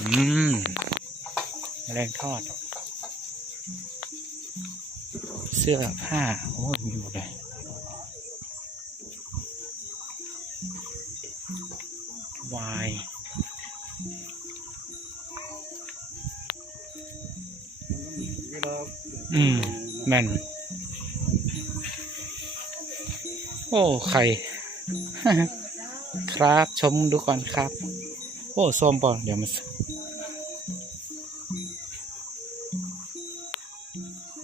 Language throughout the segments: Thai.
อืมแมลงทอด เสื้อผ้า โอ้ยมีหมดเลยวายอืม แม่น โอ้ ไข่ ครับ ชมดูก่อนครับ โอ้ส้มปอนเดี๋ยวมัน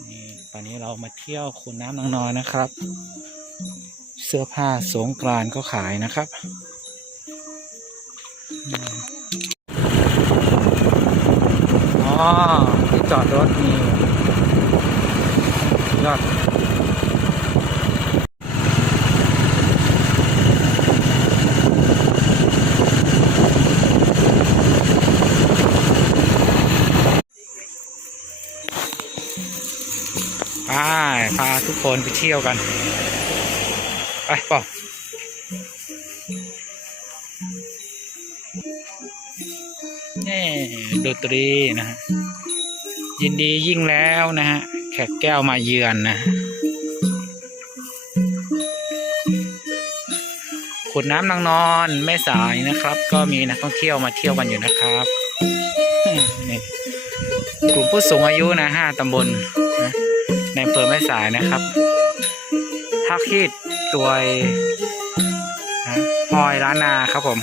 นี่ตอนนี้เรามาเที่ยวคุณน้ำนางนอนนะครับ เสื้อผ้าสงกรานก็ขายนะครับอ๋อที่จอดรถมียอด ไป พาทุกคนไปเที่ยวกัน ไปป่อนี่ดนตรีนะฮะยินดียิ่งแล้วนะฮะ แขกแก้วมาเยือนนะ ขุดน้ำนางนอนแม่สายนะครับ ก็มีนักท่องเที่ยวมาเที่ยวกันอยู่นะครับนี่กลุ่มผู้สูงอายุนะห้าตำบลนะ ในอำเภอแม่สายนะครับทักคิดตัวนะพอยล้านนาครับผม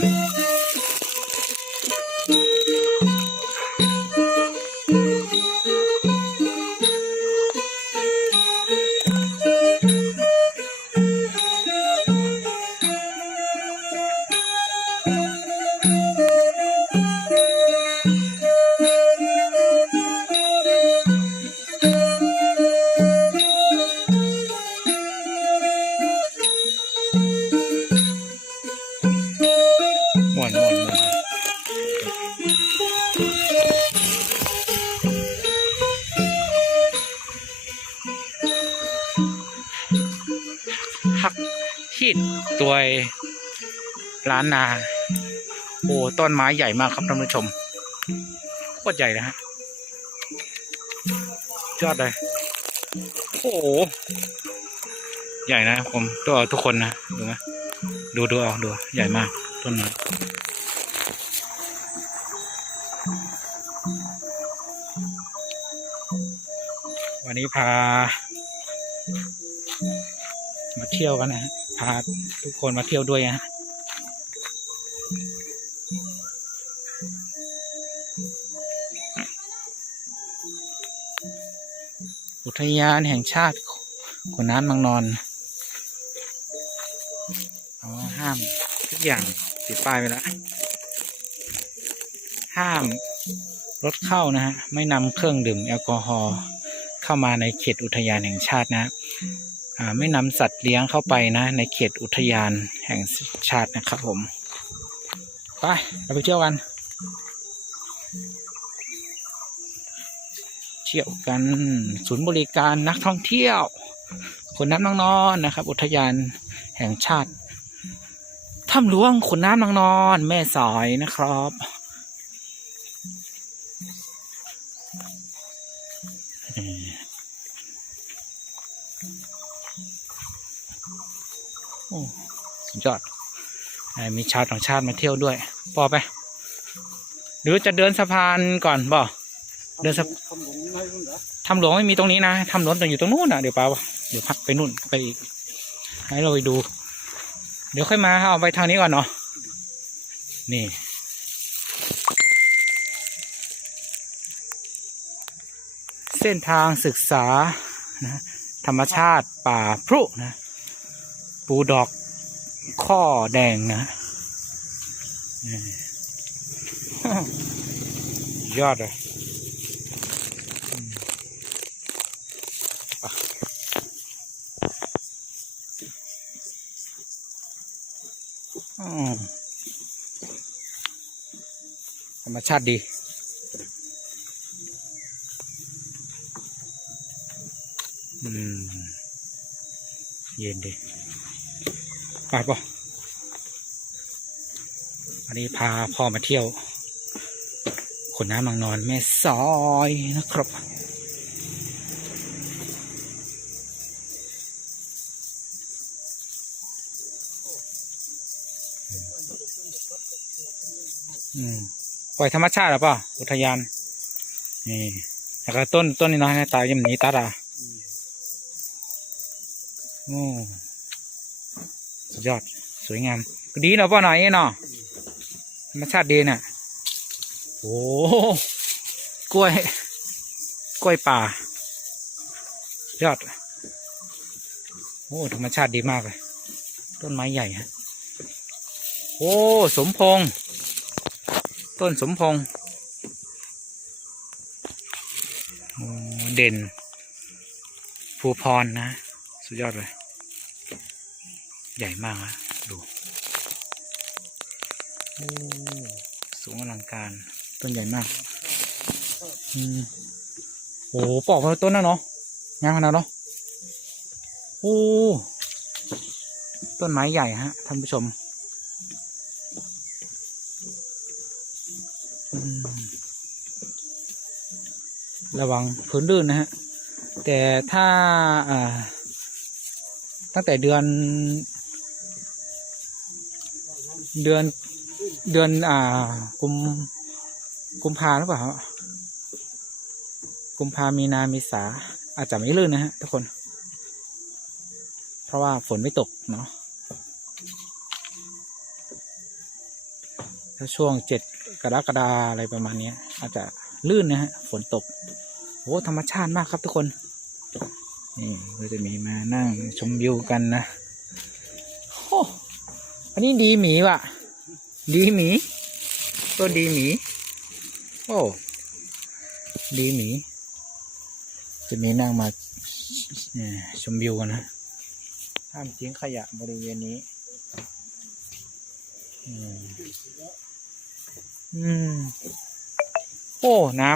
ตัวล้านนา โอ้ต้นไม้ใหญ่มากครับท่านผู้ชมโคตรใหญ่เลยฮะยอดเลยโอ้โหใหญ่นะผมตัวทุกคนนะดูไหมดูดูเอาดูใหญ่มากต้นไม้วันนี้พา มาเที่ยวกันนะฮะ พาทุกคนมาเที่ยวด้วยนะฮะอุทยานแห่งชาติขุนน้ำนางนอนอ๋อห้ามทุกอย่างติดป้ายไปแล้ว ห้ามรถเข้านะฮะ ไม่นำเครื่องดื่มแอลกอฮอล์เข้ามาในเขตอุทยานแห่งชาตินะ ไม่นำสัตว์เลี้ยงเข้าไปนะ ในเขตอุทยานแห่งชาตินะครับผม ไปเราไปเที่ยวกัน เที่ยวกันศูนย์บริการนักท่องเที่ยวคนน้ำนางนอนนะครับ อุทยานแห่งชาติถ้ำหลวงขนน้ำนางนอน แม่สายนะครับ มีชาวต่างชาติมาเที่ยวด้วยปอไป หรือจะเดินสะพานก่อนบ่เดินสะทำหลวงไม่รู้เหรอถ้ำหลวงไม่มีตรงนี้นะถ้ำหลวงจะอยู่ตรงนู้นนะเดี๋ยวปาเดี๋ยวพักไปนู่นไปอีกให้เราไปดู เดี๋ยวค่อยมาเอาไปทางนี้ก่อนเนาะนี่เส้นทางศึกษานะธรรมชาติป่าพรุนะ ปูดอก ข้อแดงนะยอดเลยธรรมชาติดีอืมเย็นดี ไปปะวันนี้พาพ่อมาเที่ยวขนน้ำนางนอนแม่สอยนะครับ อืมปล่อยธรรมชาติหรือเปล่าอุทยาน นี่แล้วก็ต้นต้นนี้เนาะตายยังหนีตัดอะโอ้ สุดยอดสวยงาม ก็ดีเนาะป่อหน่อยเนาะธรรมชาติดีน่ะโอ้กล้วย กล้วยป่า ยอด โอ้ธรรมชาติดีมากเลย ต้นไม้ใหญ่ฮะโอ้สมพง ต้นสมพงเด่นภูพรนะ สุดยอดเลย ใหญ่มากนะดูโอ้สูงอลังการ ต้นใหญ่มากอืมโอ้ปอกมาต้นนะเนาะงามขนาดเนาะโอ้ต้นไม้ใหญ่ฮะท่านผู้ชมอืมระวังพื้นลื่นนะฮะ แต่ถ้าอ่าตั้งแต่เดือน เดือนเดือนอ่ากุมกุมภาหรือเปล่ากุมภามีนาเมษาอาจจะไม่ลื่นนะฮะทุกคน เพราะว่าฝนไม่ตกเนาะถ้าช่วงเจ็ดกรกฎาอะไรประมาณนี้อาจจะลื่นนะฮะฝนตกโอ้ธรรมชาติมากครับทุกคน นี่ก็จะมีมานั่งชมวิวกันนะ นนี้ดีหมีว่ะ ดีหมี ตัวดีหมี โอ้ ดีหมี จะมีนั่งมาเอ่อชมวิวกันนะ ห้ามทิ้งขยะบริเวณนี้ อืมอืมโอ้ น้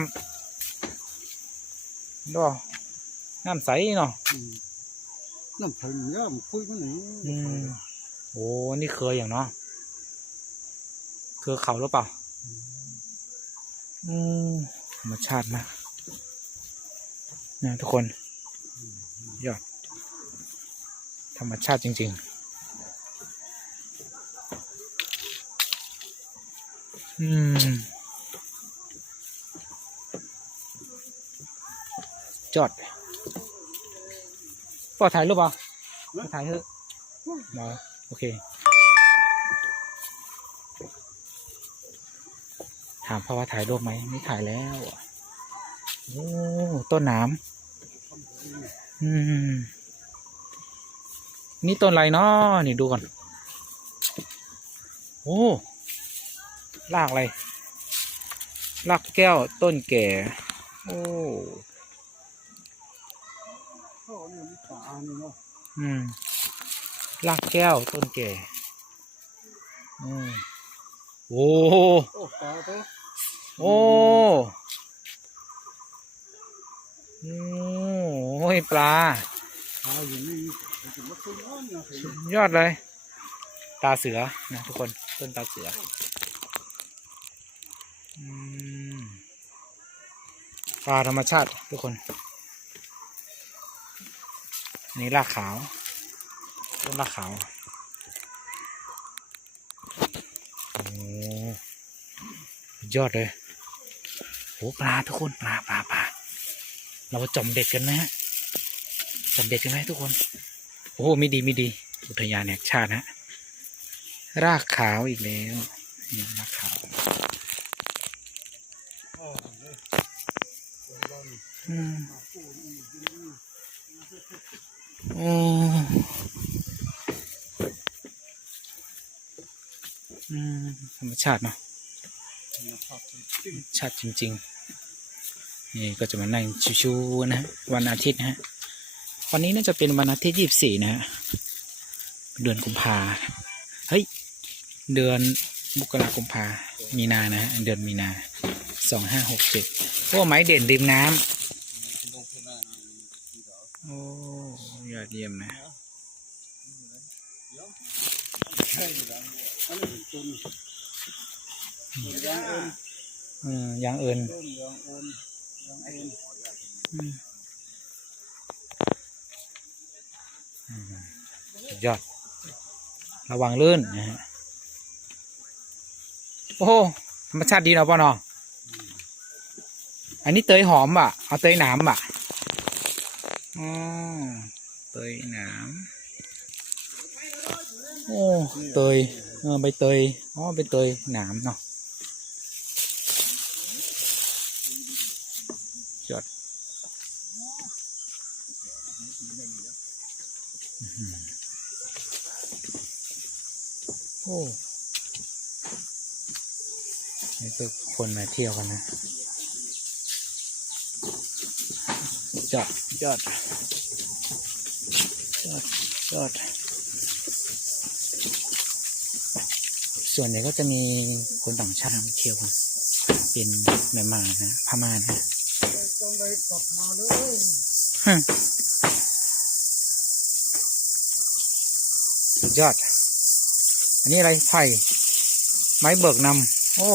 ำดอน้ำใสเนาะน้ำผึ้งเนี่ยมันคุยมันหนึ่งอืม โอ้นี่เคยอย่างเนาะเคยเขาหรือเปล่าอืมธรรมชาติมากนะทุกคนยอดธรรมชาติจริง ๆ อืมจอดปอถ่ายรูปเปล่ามาถ่ายเถอะมา โอเค ถามพ่อว่าถ่ายรูปไหมไม่ถ่ายแล้วโอ้ต้นหน้ำอืมนี่ต้นอะไรเนาะนี่ดูก่อน โอ้รากอะไรรากแก้วต้นแก่ โอ้อืม รากแก้วต้นแก่อืมโอ้โอ้ป่าไปโอ้โอ้ยปลาป่าอยู่นี่มันจะมาคุยอ้อนเนี่ยสุดยอดเลย ตาเสือนะทุกคนต้นตาเสืออืมปลาธรรมชาติทุกคนอันนี่รากขาว ต้นรากขาวโอ้ยอดเลยโอ้ปลาทุกคนปลาปลาปลาเรามาจอมเด็ดกันไหมฮะจอมเด็ดกันไหมทุกคน โอ้ไม่ดีไม่ดี อุทยานแห่งชาตินะรากขาวอีกแล้วนี่รากขาวอืมโอ้อืม ธรรมชาติเนาะชาติจริง ๆ นี่ก็จะมานั่งชิวๆนะฮะวันอาทิตย์นะฮะวันนี้น่าจะเป็นวันอาทิตย์ยี่สิบสี่นะฮะเดือนกุมภาเฮ้ย เดือนมกรากุมภามีนานะฮะเดือนมีนาสองห้าหกเจ็ดโอ้ไม้เด่นริมน้ำโอ้ยอดเยี่ยมนะ อยู่แล้วอันนี้ต้นยางเอ็นอืมอย่างอื่นเริ่มยางโอนยางเอ็นอืมอืมสุดยอด ระวังลื่นนะฮะโอ้โหธรรมชาติดีเนาะป่อเนาะอันนี้เตยหอมอะ เอาเตยหนามอะอ๋อเตยหนามโอ้เตย เออใบเตยอ๋อใบเตยหนามเนาะยอดโอ้นี่ก็คนมาเที่ยวกันนะจอดจอดจอดจอด ส่วนใหญ่ก็จะมีคนต่างชาติมาเที่ยวกันเป็นเมียนมานะพม่านะต้องได้กลับมาเลยฮึ่มสุดยอด อันนี้อะไรไผ่ไม้เบิกนำโอ้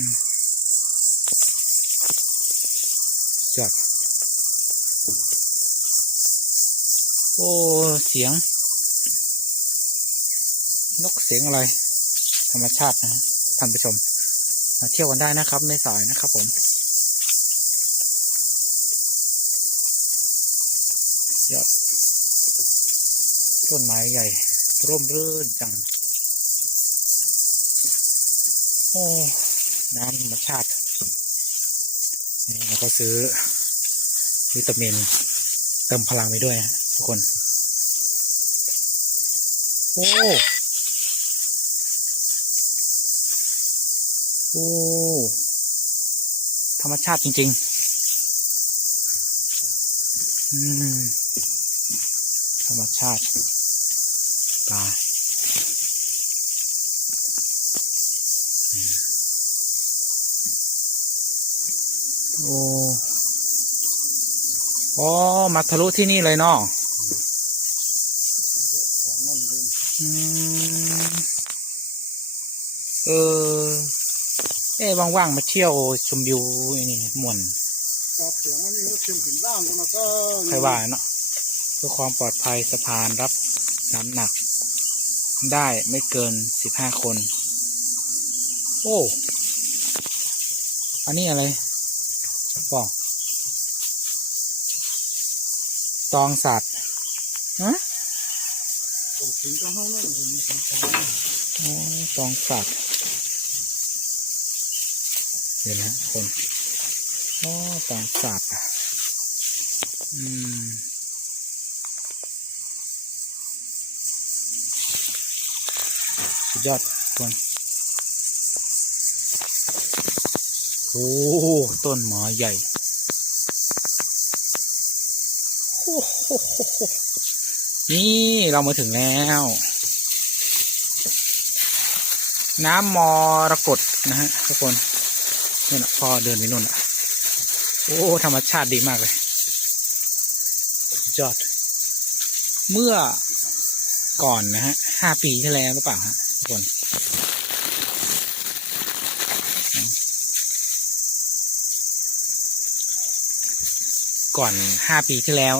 มสุดยอด โอ้เสียง นกเสียงอะไร ธรรมชาตินะท่านผู้ชม มาเที่ยวกันได้นะครับ ไม่สายนะครับผม ยอด ต้นไม้ใหญ่ ร่มรื่นจัง โอ้ น้ำธรรมชาตินี่เราก็ซื้อวิตามินเติมพลังไปด้วยทุกคน โอ้โอ้ธรรมชาติจริง ๆ อืม ธรรมชาติปลาอืมโอ้ อ๋อ มาทะลุที่นี่เลยเนาะ ของนั่น เองอืมเออเอ้ว่างๆมาเที่ยวชมวิวไอ้นี่ม่วนกับเสียงอันนี้ก็เชื่อมถึงล่างกันนะก็ใครว่าเนาะเพื่อความปลอดภัยสะพานรับน้ำหนัก ได้ไม่เกินสิบห้าคน โอ้อันนี้อะไรบอกตองสัตว์ฮะ ตรงถึงก็ห้องนั่นเองนะครัอ๋อตองสัตว์เดี๋ยวนะคนอ๋อตองสัตว์อะอืมสุดยอดคนโอ้ต้นหมอใหญ่โอ้โห นี่เรามาถึงแล้ว น้ำมรกตนะฮะทุกคนนี่นะพ่อเดินไปนู่นอะ โอ้ธรรมชาติดีมากเลยยอด เมื่อก่อนนะฮะห้าปีที่แล้วหรือเปล่าฮะทุกคนก่อนห้าปีที่แล้ว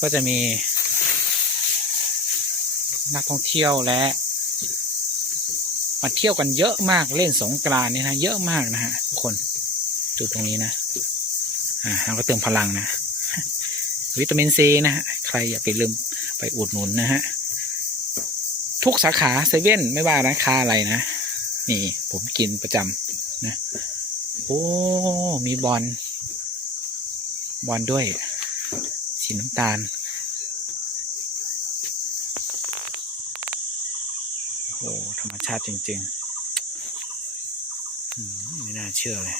ก็จะมี นักท่องเที่ยวและ มาเที่ยวกันเยอะมากเล่นสงกรานนี่นะเยอะมากนะฮะทุกคนจุดตรงนี้นะอ่าเราก็เติมพลังนะ วิตามินซีนะฮะใครอย่าไปลืมไปอุดหนุนนะฮะทุกสาขาเซเว่นไม่ว่าร้านค้าอะไรนะนี่ผมกินประจำนะ โอ้ มีบอลบอลด้วย สีน้ำตาล โอ้โห ธรรมชาติจริงๆ ไม่น่าเชื่อเลย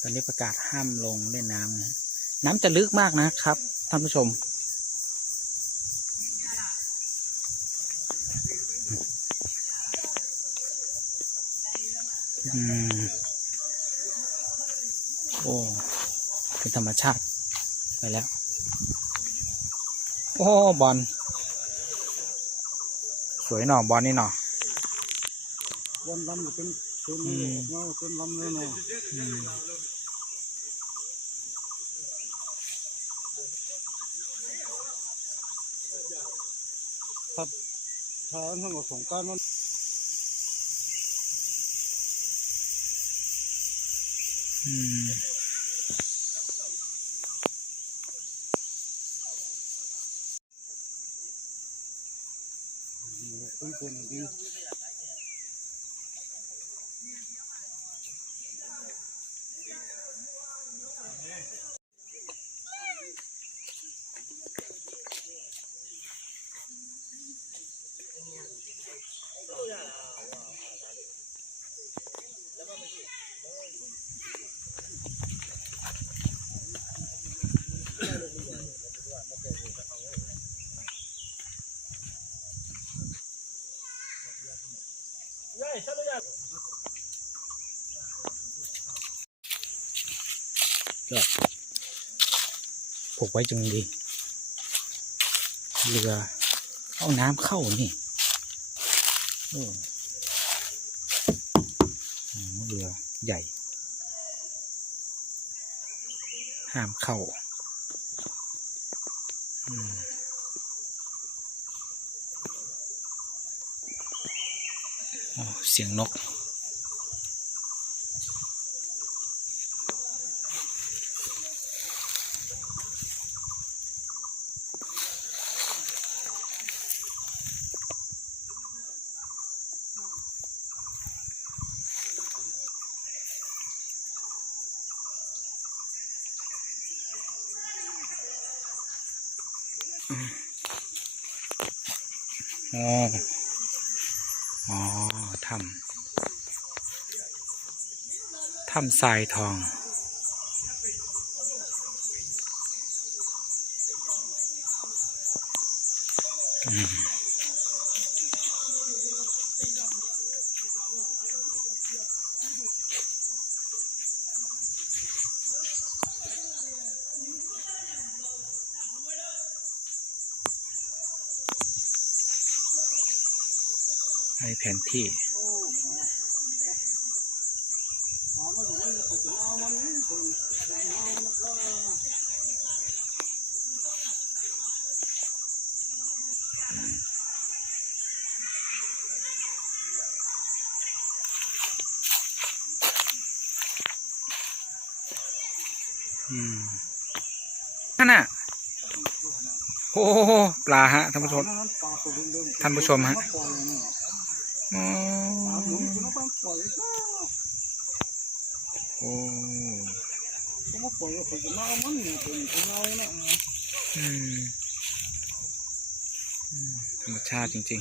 ตอนนี้ประกาศห้ามลงเล่นน้ำนะน้ำจะลึกมากนะครับท่านผู้ชม อืมโอ้เป็นธรรมชาติไปแล้ว โอ้บอลสวยหน่อบอลนี่หน่อวันลำเป็นเป็นเงาเป็นลำเลยเนาะอืมถ้า ถ้าอันนั้นก็สงการมันอืม ไว้จังดีเรือเอาน้ำเข้านี่เรือใหญ่ ห้ามเข้าเสียงนก ทรายทอง ให้แผนที่ หามันอยู่นี่ไปจะเอามันนี่เป็นเป็นเอามันก็ อืมนั่นน่ะ โอ้โหปลาฮะท่านผู้ชมนั้นปลาตัวเดิมๆท่านผู้ชมฮะปล่อยนี่อ๋อปลาหมุนก็ต้องปล่อยก็โอ้ก็มาปล่อยก็จะมาเอามันเนี่ยเป็นเป็นเอานะอืมอืมธรรมชาติจริง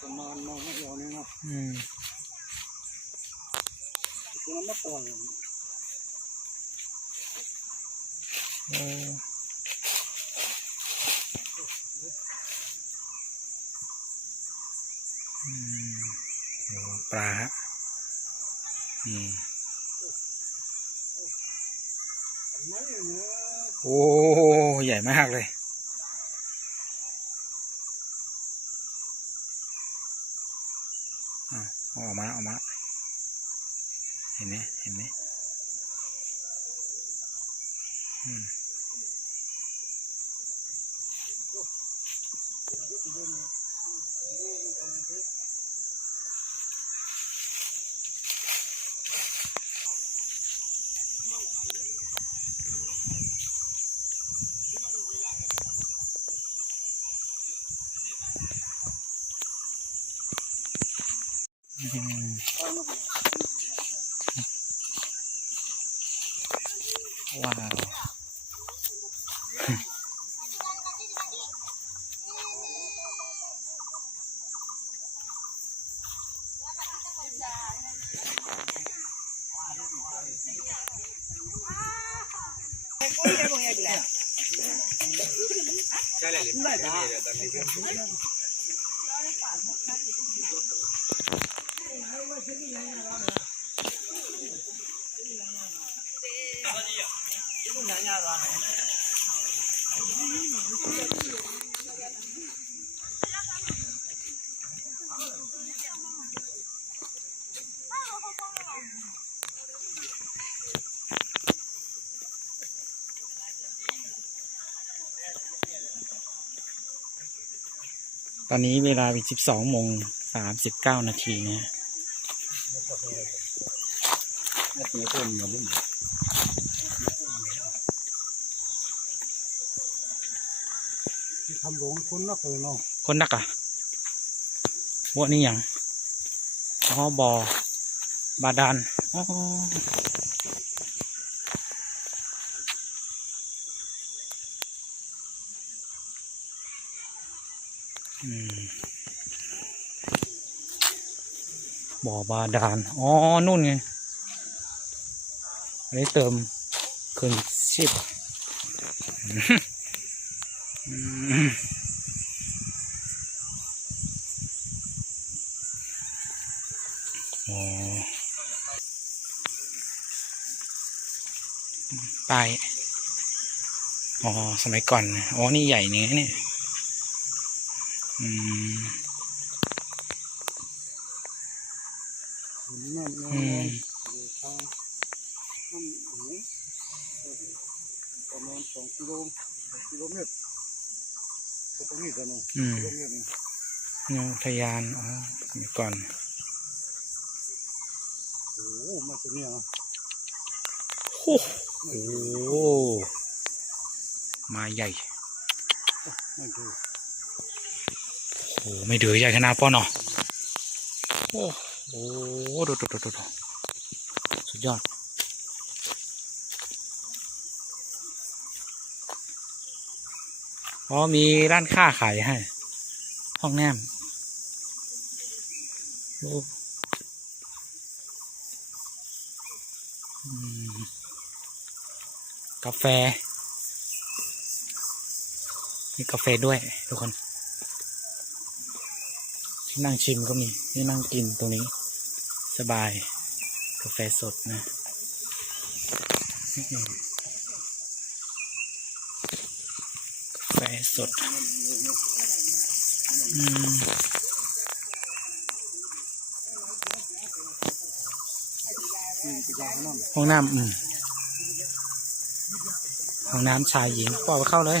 ประมาณมาไม่เอาเนี่ยนะ ๆ อืม ตัวนั้นมาปล่ อยโอ้อืมโอ้ปลาฮะอืมโอ้ใหญ่มากเลยออออกมาออกมา เห็นไหมเห็นไหมอืม ကိုယ်ရေပုံရိုက်ပြီလားကျလဲလေပြည့်ရတာမြေကြီးဒီလိုလမ်းရသွားမယ် อนนี้เวลาเป็นสิบสองโมงสามสิบเก้านาทีนะนักเรียนคนเหมือนนี่ที่ทำหลวงคุณนักเลยเนาะคนนักอะบวนี่ยังอ๋อบอบาดาลอ๋อ บ่อบาดาล อ๋อ นู่นไง อันนี้เติมเครื่องชิบอืมอ๋อปอ๋อ สมัยก่อน อ๋อ นี่ใหญ่เนี้ยเนี่ย อืม เนแน่นอืมดูทางน้ำหูประมาณสองกิโลกิโลเมตรก็ตรงนี้กันเนาะอืมกิโลเมตรหนึ่งาทยานอ๋อมัยก่อนโอ้มาจากเนี่ยโอ้โหมาใหญ่ไม่ดูโอ้ไม่ดือใหญ่ขนาดป้อนเนาะโอ้ โหดูดูดูดูดูสุดยอด อ๋อ มีร้านค้าขายให้ ห้องแนมโอ้อืมกาแฟ มีกาแฟด้วย ทุกคน ที่นั่งชิมก็มีที่นั่งกินตรงนี้ สบาย กาแฟสดนะกาแฟสดอืมห้องน้ำห้องน้ำชายหญิงปล่อยไปเข้าเลย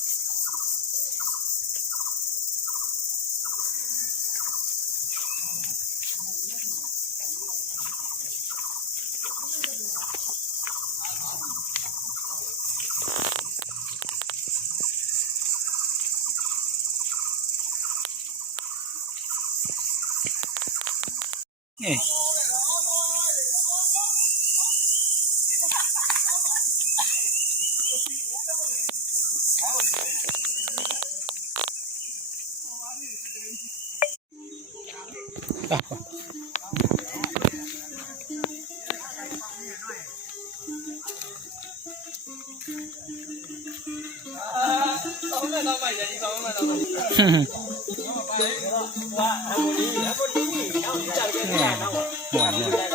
หวานเลย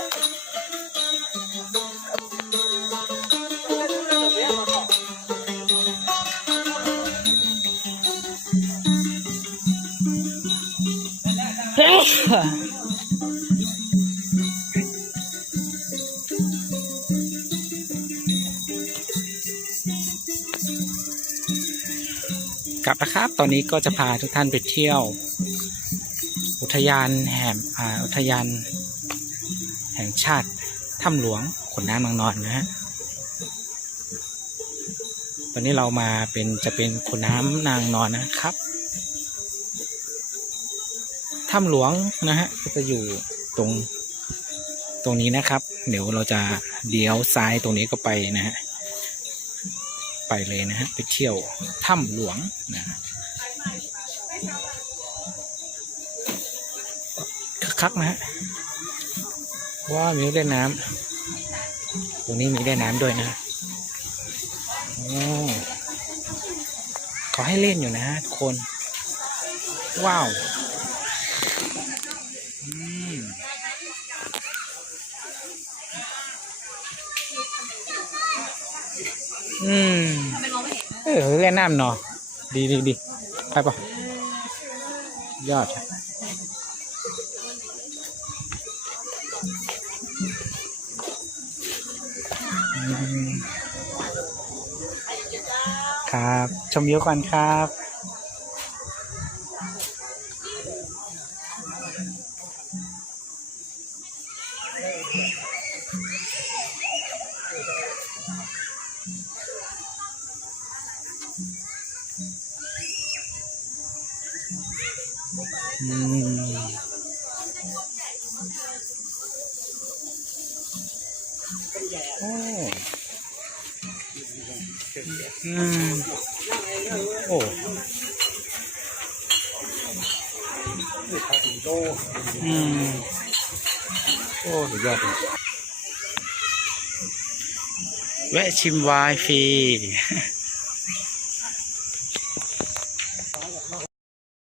กลับนะครับ ตอนนี้ก็จะพาทุกท่านไปเที่ยว ทยานแห่งอุทยานแห่งชาติถ้ำหลวงขุนน้ำนางนอนนะฮะตอนนี้เรามาเป็นจะเป็นขุนน้ำนางนอนนะครับถ้ำหลวงนะฮะก็จะอยู่ตรงตรงนี้นะครับ เดี๋ยวเราจะเลี้ยวซ้ายตรงนี้ก็ไปนะฮะไปเลยนะฮะไปเที่ยวถ้ำหลวงนะ คักนะฮะว้ามีเล่นน้ำตรงนี้มีเล่นน้ำด้วยนะโอ้ขอให้เล่นอยู่นะฮะคน ว้าวอืมอืมเออเล่นน้ำเนาะดีดีดีไปปะยอด ครับ ชมวิวก่อนครับ อืมโอ้อืมโอ้ โต อืมโอ้สุดยอดเลยแวะ ชิมไวน์ฟรี